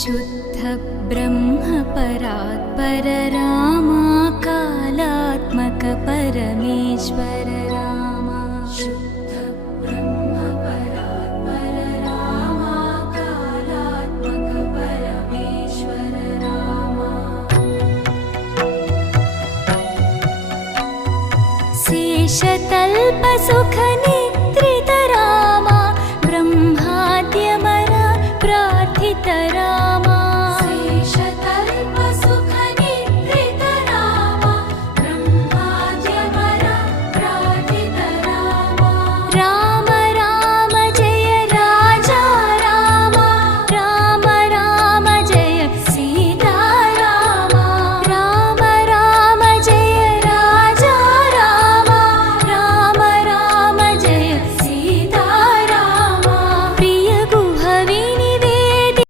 शुद्ध ब्रह्म परात्पर रामा कालात्मक परमेश्वर रामा शुद्ध ब्रह्म परात्पर रामा कालात्मक परमेश्वर रामा शेषतल्प सुख निद्रित रामा ब्रह्माद्यमर प्रार्थित रामा